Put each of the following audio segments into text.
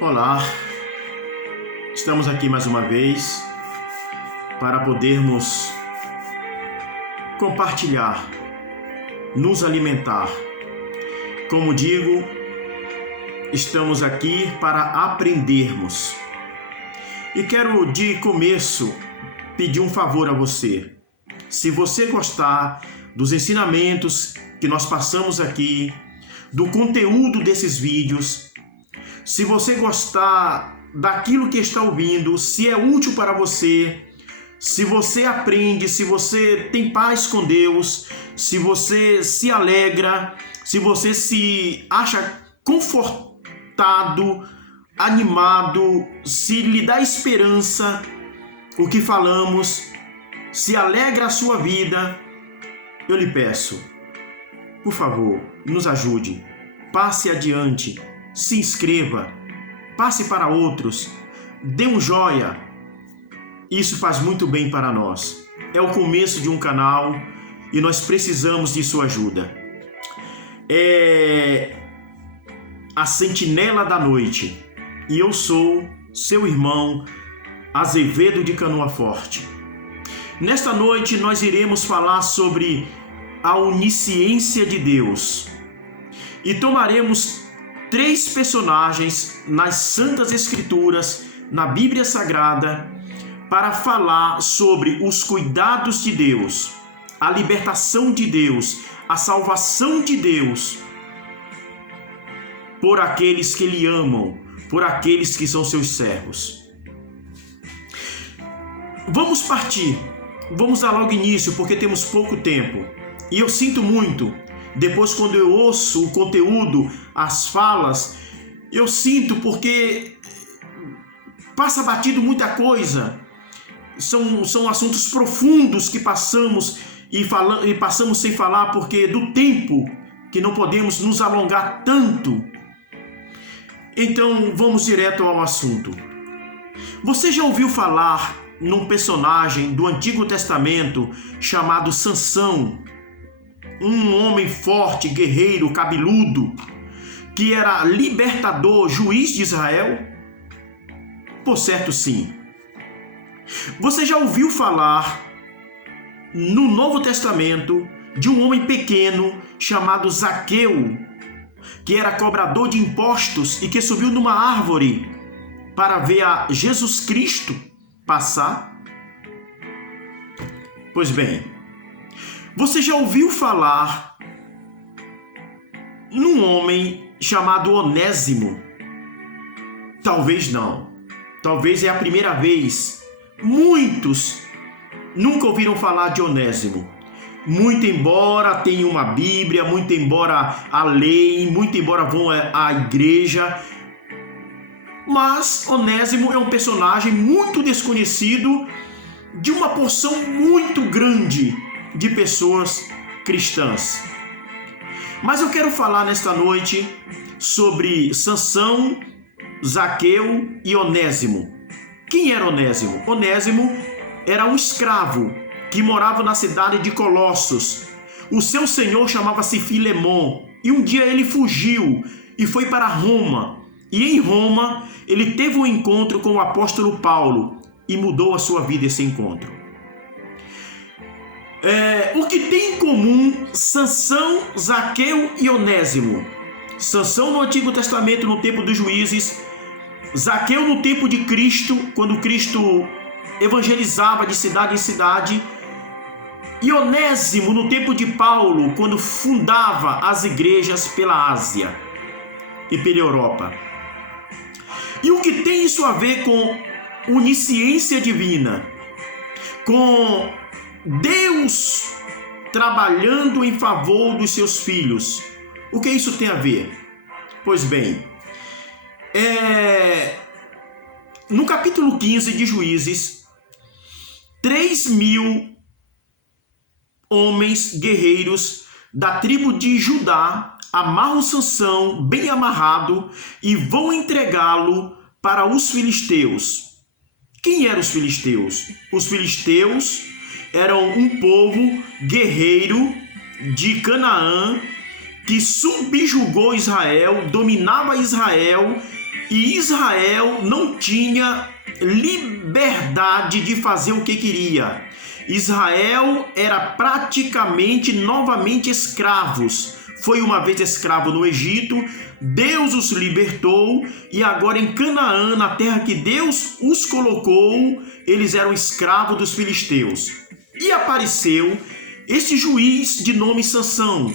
Olá, estamos aqui mais uma vez para podermos compartilhar, nos alimentar. Como digo, estamos aqui para aprendermos. E quero de começo pedir um favor a você. Se você gostar dos ensinamentos que nós passamos aqui, do conteúdo desses vídeos, se você gostar daquilo que está ouvindo, se é útil para você, se você aprende, se você tem paz com Deus, se você se alegra, se você se acha confortado, animado, se lhe dá esperança o que falamos, se alegra a sua vida, eu lhe peço, por favor, nos ajude, passe adiante, se inscreva, passe para outros, dê um joia. Isso faz muito bem para nós. É o começo de um canal e nós precisamos de sua ajuda. É a Sentinela da Noite e eu sou seu irmão Azevedo de Canoa Forte. Nesta noite nós iremos falar sobre a onisciência de Deus e tomaremos 3 personagens nas Santas Escrituras, na Bíblia Sagrada, para falar sobre os cuidados de Deus, a libertação de Deus, a salvação de Deus por aqueles que Ele amam, por aqueles que são seus servos. Vamos partir, vamos dar logo início, porque temos pouco tempo. E eu sinto muito, depois quando eu ouço o conteúdo, as falas, eu sinto porque passa batido muita coisa. São assuntos profundos que passamos e passamos sem falar porque do tempo que não podemos nos alongar tanto. Então vamos direto ao assunto. Você já ouviu falar num personagem do Antigo Testamento chamado Sansão? Um homem forte, guerreiro, cabeludo, que era libertador, juiz de Israel? Por certo, sim. Você já ouviu falar no Novo Testamento de um homem pequeno chamado Zaqueu, que era cobrador de impostos e que subiu numa árvore para ver a Jesus Cristo passar? Pois bem, você já ouviu falar num homem chamado Onésimo? Talvez não. Talvez é a primeira vez. Muitos nunca ouviram falar de Onésimo. Muito embora tenham uma Bíblia, muito embora a leem, muito embora vão à igreja. Mas Onésimo é um personagem muito desconhecido de uma porção muito grande de pessoas cristãs. Mas eu quero falar nesta noite sobre Sansão, Zaqueu e Onésimo. Quem era Onésimo? Onésimo era um escravo que morava na cidade de Colossos. O seu senhor chamava-se Filemon e um dia ele fugiu e foi para Roma. E em Roma ele teve um encontro com o apóstolo Paulo e mudou a sua vida esse encontro. O que tem em comum Sansão, Zaqueu e Onésimo? Sansão no Antigo Testamento, no tempo dos juízes. Zaqueu no tempo de Cristo, quando Cristo evangelizava de cidade em cidade. E Onésimo no tempo de Paulo, quando fundava as igrejas pela Ásia e pela Europa. E o que tem isso a ver com onisciência divina? Com Deus trabalhando em favor dos seus filhos. O que isso tem a ver? Pois bem, no capítulo 15 de Juízes, 3.000 homens guerreiros da tribo de Judá amarram Sansão bem amarrado e vão entregá-lo para os filisteus. Quem eram os filisteus? Os filisteus eram um povo guerreiro de Canaã que subjugou Israel, dominava Israel e Israel não tinha liberdade de fazer o que queria. Israel era praticamente novamente escravos. Foi uma vez escravo no Egito, Deus os libertou e agora em Canaã, na terra que Deus os colocou, eles eram escravos dos filisteus. E apareceu esse juiz de nome Sansão.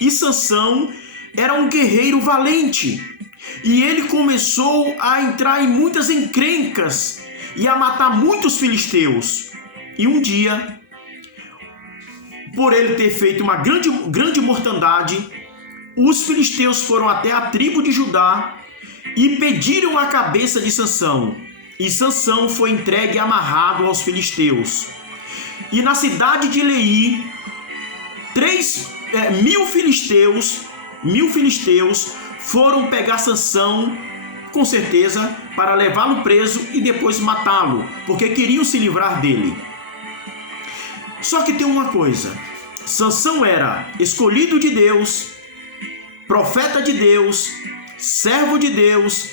E Sansão era um guerreiro valente. E ele começou a entrar em muitas encrencas e a matar muitos filisteus. E um dia, por ele ter feito uma grande mortandade, os filisteus foram até a tribo de Judá e pediram a cabeça de Sansão. E Sansão foi entregue e amarrado aos filisteus. E na cidade de Leí, 1.000 filisteus foram pegar Sansão, com certeza, para levá-lo preso e depois matá-lo, porque queriam se livrar dele. Só que tem uma coisa: Sansão era escolhido de Deus, profeta de Deus, servo de Deus,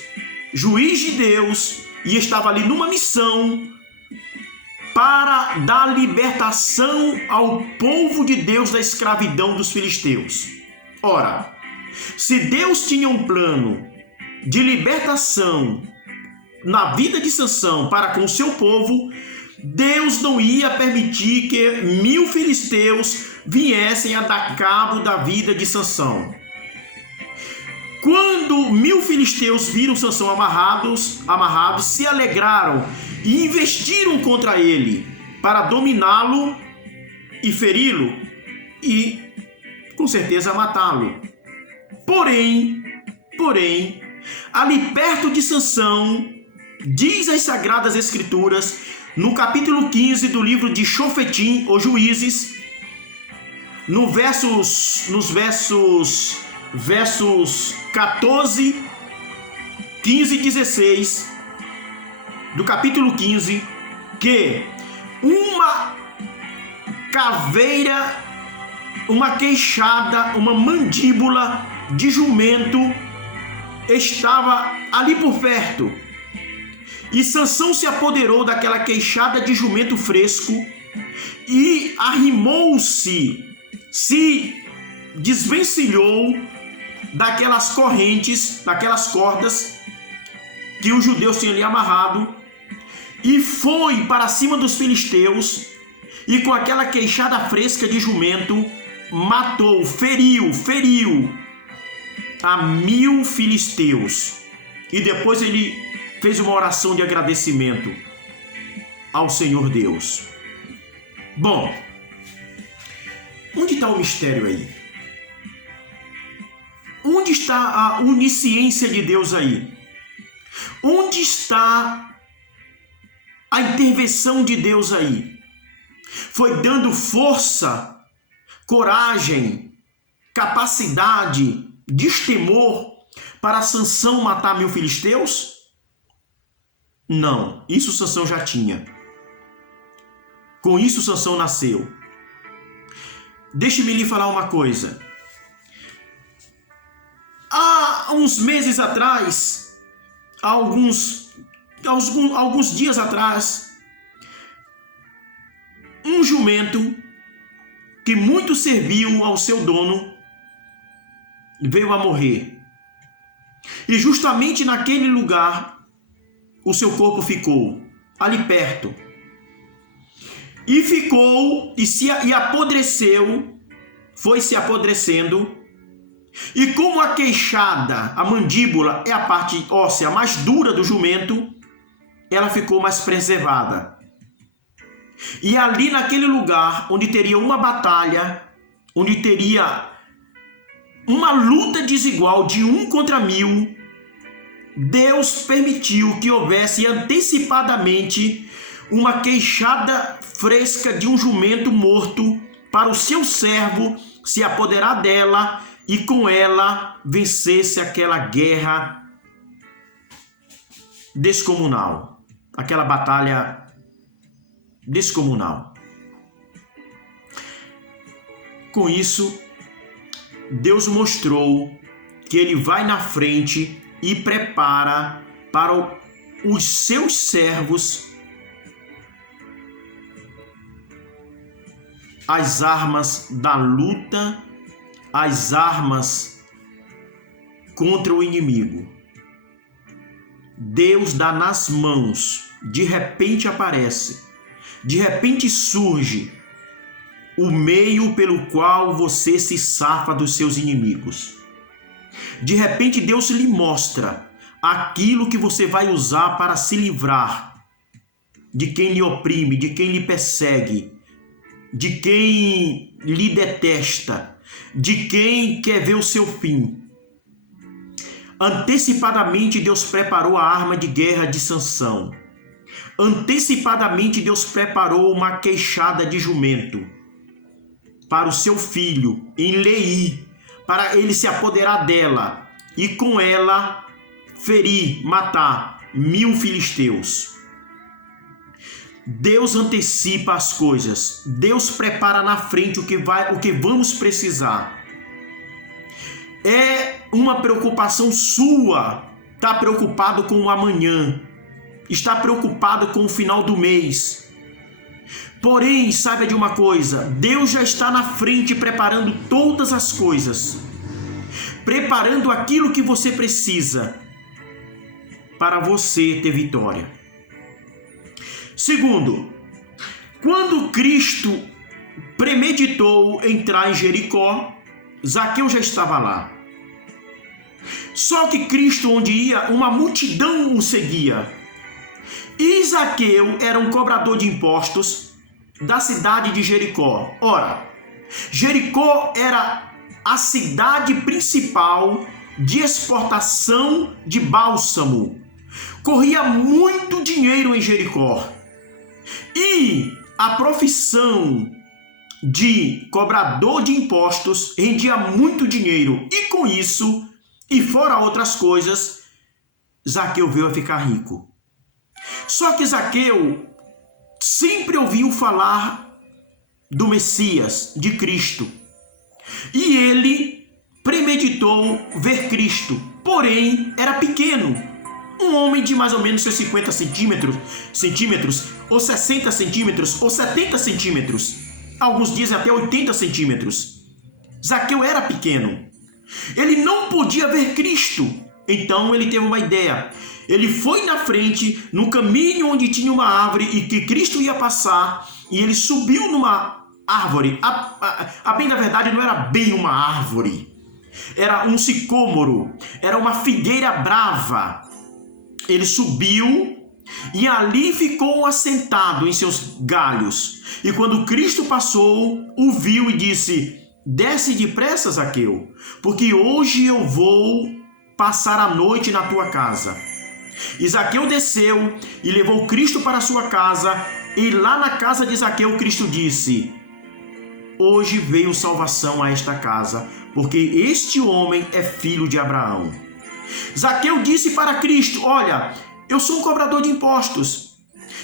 juiz de Deus, e estava ali numa missão para dar libertação ao povo de Deus da escravidão dos filisteus. Ora, se Deus tinha um plano de libertação na vida de Sansão para com o seu povo, Deus não ia permitir que 1.000 filisteus viessem a dar cabo da vida de Sansão. Quando 1.000 filisteus viram Sansão amarrados, se alegraram e investiram contra ele para dominá-lo e feri-lo e, com certeza, matá-lo. Porém, ali perto de Sansão, diz as Sagradas Escrituras, no capítulo 15 do livro de Shofetim, ou Juízes, nos versos 14, 15 e 16 do capítulo 15, que uma caveira, uma queixada, uma mandíbula de jumento estava ali por perto. E Sansão se apoderou daquela queixada de jumento fresco e arrimou-se, se desvencilhou daquelas correntes, daquelas cordas que os judeus tinham ali amarrado, e foi para cima dos filisteus, e com aquela queixada fresca de jumento, matou, feriu a 1.000 filisteus. E depois ele fez uma oração de agradecimento ao Senhor Deus. Bom, onde está o mistério aí? Onde está a onisciência de Deus aí? Onde está a intervenção de Deus aí? Foi dando força, coragem, capacidade, destemor para Sansão matar 1.000 filisteus? Não, isso Sansão já tinha. Com isso Sansão nasceu. Deixe-me lhe falar uma coisa. Há uns meses atrás, alguns dias atrás, um jumento que muito serviu ao seu dono veio a morrer. E justamente naquele lugar o seu corpo ficou, ali perto. E ficou e apodreceu, foi se apodrecendo. E como a queixada, a mandíbula, é a parte óssea mais dura do jumento, ela ficou mais preservada. E ali naquele lugar, onde teria uma batalha, onde teria uma luta desigual de 1 contra 1.000, Deus permitiu que houvesse antecipadamente uma queixada fresca de um jumento morto para o seu servo se apoderar dela e com ela vencesse aquela guerra descomunal, aquela batalha descomunal. Com isso, Deus mostrou que ele vai na frente e prepara para os seus servos as armas da luta, as armas contra o inimigo. Deus dá nas mãos, de repente aparece, de repente surge o meio pelo qual você se safa dos seus inimigos. De repente Deus lhe mostra aquilo que você vai usar para se livrar de quem lhe oprime, de quem lhe persegue, de quem lhe detesta, de quem quer ver o seu fim. Antecipadamente Deus preparou a arma de guerra de Sansão. Antecipadamente Deus preparou uma queixada de jumento para o seu filho em Leí, para ele se apoderar dela e com ela ferir, matar 1000 filisteus. Deus antecipa as coisas. Deus prepara na frente o que vamos precisar. É uma preocupação sua estar preocupado com o amanhã, estar preocupado com o final do mês. Porém, saiba de uma coisa, Deus já está na frente preparando todas as coisas, preparando aquilo que você precisa para você ter vitória. Segundo, quando Cristo premeditou entrar em Jericó, Zaqueu já estava lá. Só que Cristo, onde ia, uma multidão o seguia. E Zaqueu era um cobrador de impostos da cidade de Jericó. Ora, Jericó era a cidade principal de exportação de bálsamo. Corria muito dinheiro em Jericó. E a profissão de cobrador de impostos rendia muito dinheiro. E com isso, e fora outras coisas, Zaqueu veio a ficar rico. Só que Zaqueu sempre ouviu falar do Messias, de Cristo. E ele premeditou ver Cristo. Porém, era pequeno. Um homem de mais ou menos seus 50 centímetros, ou 60 centímetros, ou 70 centímetros. Alguns dizem até 80 centímetros. Zaqueu era pequeno. Ele não podia ver Cristo. Então ele teve uma ideia. Ele foi na frente, no caminho onde tinha uma árvore e que Cristo ia passar, e ele subiu numa árvore. A bem da verdade não era bem uma árvore. Era um sicômoro, era uma figueira brava. Ele subiu e ali ficou assentado em seus galhos. E quando Cristo passou, o viu e disse: desce depressa, Zaqueu, porque hoje eu vou passar a noite na tua casa. E Zaqueu desceu e levou Cristo para a sua casa. E lá na casa de Zaqueu, Cristo disse: hoje veio salvação a esta casa, porque este homem é filho de Abraão. Zaqueu disse para Cristo: olha, eu sou um cobrador de impostos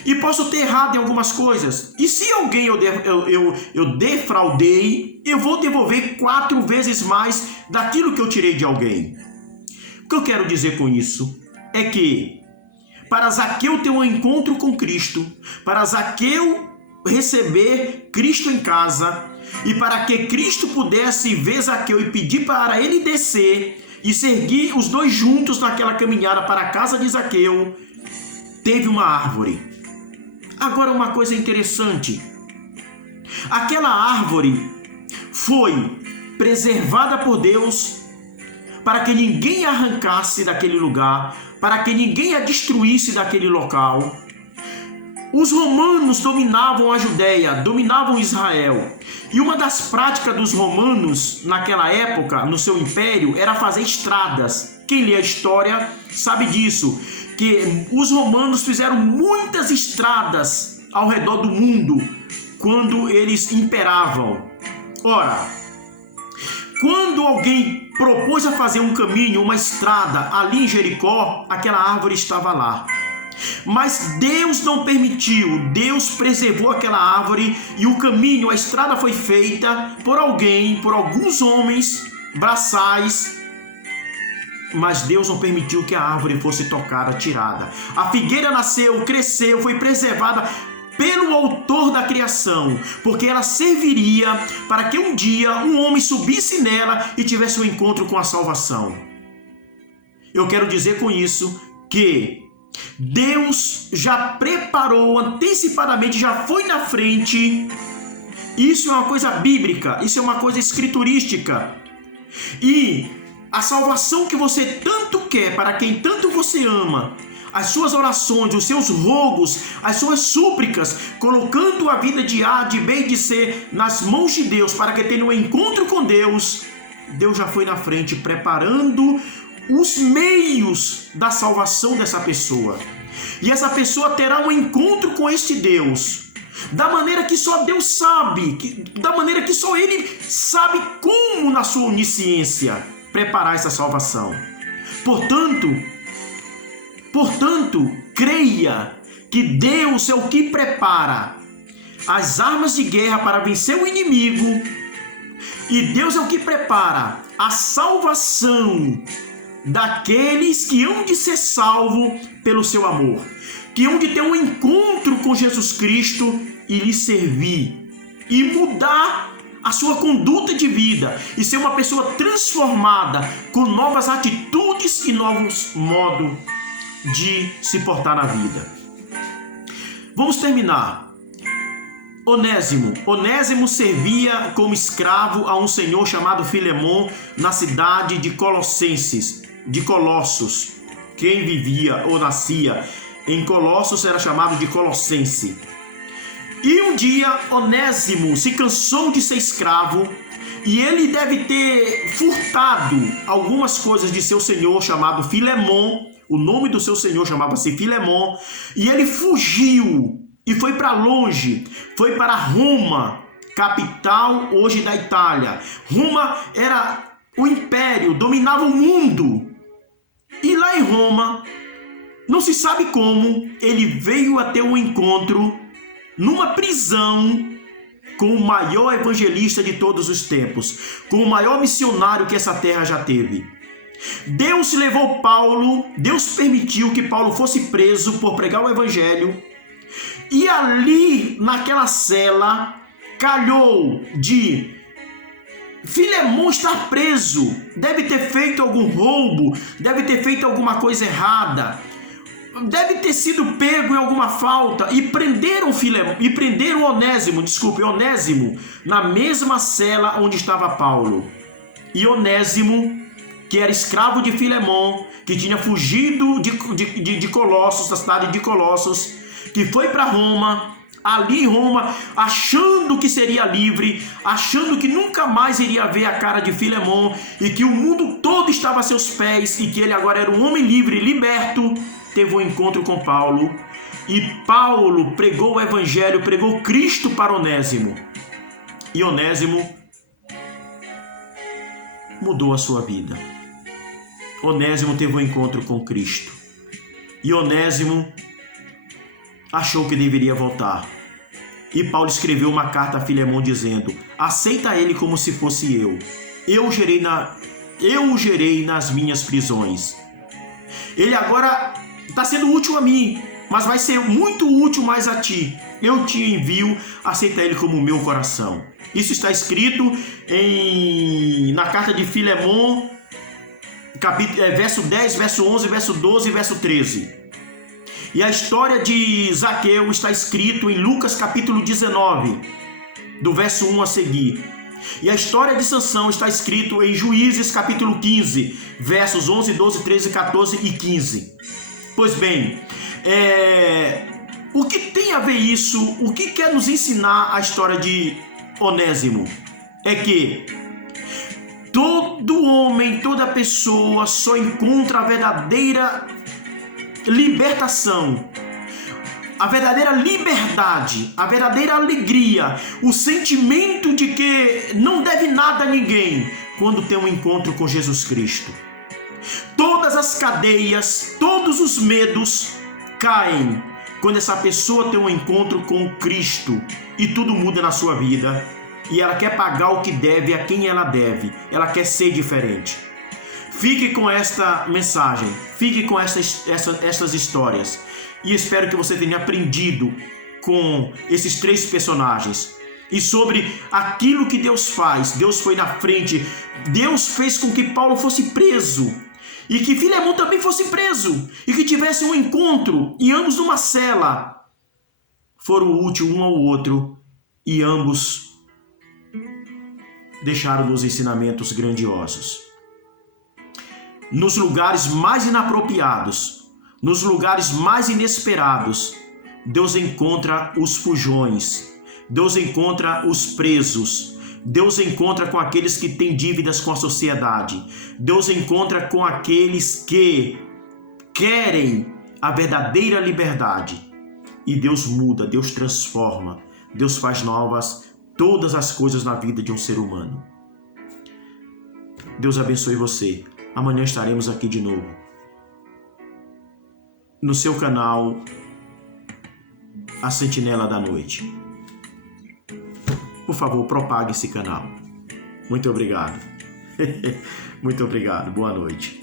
e posso ter errado em algumas coisas. E se alguém eu defraudei, eu vou devolver 4 vezes mais daquilo que eu tirei de alguém. O que eu quero dizer com isso é que para Zaqueu ter um encontro com Cristo, para Zaqueu receber Cristo em casa, e para que Cristo pudesse ver Zaqueu e pedir para ele descer e seguir os dois juntos naquela caminhada para a casa de Zaqueu, teve uma árvore. Agora, uma coisa interessante: aquela árvore foi preservada por Deus para que ninguém a arrancasse daquele lugar, para que ninguém a destruísse daquele local. Os romanos dominavam a Judéia, dominavam Israel. E uma das práticas dos romanos naquela época, no seu império, era fazer estradas. Quem lê a história sabe disso, que os romanos fizeram muitas estradas ao redor do mundo quando eles imperavam. Ora, quando alguém propôs a fazer um caminho, uma estrada ali em Jericó, aquela árvore estava lá. Mas Deus não permitiu, Deus preservou aquela árvore e o caminho, a estrada foi feita por alguém, por alguns homens braçais, mas Deus não permitiu que a árvore fosse tocada, tirada. A figueira nasceu, cresceu, foi preservada pelo autor da criação, porque ela serviria para que um dia um homem subisse nela e tivesse um encontro com a salvação. Eu quero dizer com isso que Deus já preparou antecipadamente, já foi na frente. Isso é uma coisa bíblica, isso é uma coisa escriturística. E a salvação que você tanto quer, para quem tanto você ama, as suas orações, os seus rogos, as suas súplicas, colocando a vida de A, de B e de C nas mãos de Deus, para que tenha um encontro com Deus, Deus já foi na frente, preparando os meios da salvação dessa pessoa. E essa pessoa terá um encontro com este Deus, da maneira que só Deus sabe, da maneira que só Ele sabe como, na sua onisciência, preparar essa salvação. Portanto, creia que Deus é o que prepara as armas de guerra para vencer o inimigo, e Deus é o que prepara a salvação daqueles que hão de ser salvos pelo seu amor, que hão de ter um encontro com Jesus Cristo e lhe servir e mudar a sua conduta de vida e ser uma pessoa transformada com novas atitudes e novos modos de se portar na vida. Vamos terminar. Onésimo servia como escravo a um senhor chamado Filemon na cidade de Colossos. Quem vivia ou nascia em Colossos era chamado de colossense. E um dia Onésimo se cansou de ser escravo e ele deve ter furtado algumas coisas de seu senhor chamado Filemon. O nome do seu senhor chamava-se Filemon, e ele fugiu e foi para longe, foi para Roma, capital hoje da Itália. Roma era o império, dominava o mundo. E lá em Roma, não se sabe como, ele veio a ter um encontro numa prisão com o maior evangelista de todos os tempos, com o maior missionário que essa terra já teve. Deus levou Paulo, Deus permitiu que Paulo fosse preso por pregar o evangelho, e ali naquela cela calhou de Filemon estar preso, deve ter feito algum roubo, deve ter feito alguma coisa errada, deve ter sido pego em alguma falta, e prenderam Onésimo na mesma cela onde estava Paulo. E Onésimo, que era escravo de Filemon, que tinha fugido de Colossos, da cidade de Colossos, que foi para Roma, ali em Roma, achando que seria livre, achando que nunca mais iria ver a cara de Filemon, e que o mundo todo estava a seus pés, e que ele agora era um homem livre, liberto, teve um encontro com Paulo, e Paulo pregou o evangelho, pregou Cristo para Onésimo, e Onésimo mudou a sua vida. Onésimo teve um encontro com Cristo, e Onésimo achou que deveria voltar. E Paulo escreveu uma carta a Filemon dizendo: aceita ele como se fosse eu. Eu o gerei nas minhas prisões. Ele agora está sendo útil a mim, mas vai ser muito útil mais a ti. Eu te envio, aceita ele como o meu coração. Isso está escrito na carta de Filemon, verso 10, verso 11, verso 12 e verso 13. E a história de Zaqueu está escrito em Lucas capítulo 19, do verso 1 a seguir. E a história de Sansão está escrito em Juízes capítulo 15, versos 11, 12, 13, 14 e 15. Pois bem, o que tem a ver isso? O que quer nos ensinar a história de Onésimo? É que todo homem, toda pessoa só encontra a verdadeira libertação, a verdadeira liberdade, a verdadeira alegria, o sentimento de que não deve nada a ninguém quando tem um encontro com Jesus Cristo. Todas as cadeias, todos os medos caem quando essa pessoa tem um encontro com Cristo, e tudo muda na sua vida, e ela quer pagar o que deve a quem ela deve, ela quer ser diferente. Fique com esta mensagem, fique com essas histórias. E espero que você tenha aprendido com esses 3 personagens. E sobre aquilo que Deus faz. Deus foi na frente. Deus fez com que Paulo fosse preso. E que Filemão também fosse preso. E que tivesse um encontro. E ambos numa cela. Foram úteis um ao outro. E ambos deixaram-nos ensinamentos grandiosos. Nos lugares mais inapropriados, nos lugares mais inesperados, Deus encontra os fujões, Deus encontra os presos, Deus encontra com aqueles que têm dívidas com a sociedade, Deus encontra com aqueles que querem a verdadeira liberdade. E Deus muda, Deus transforma, Deus faz novas todas as coisas na vida de um ser humano. Deus abençoe você. Amanhã estaremos aqui de novo. No seu canal, A Sentinela da Noite. Por favor, propague esse canal. Muito obrigado. Muito obrigado. Boa noite.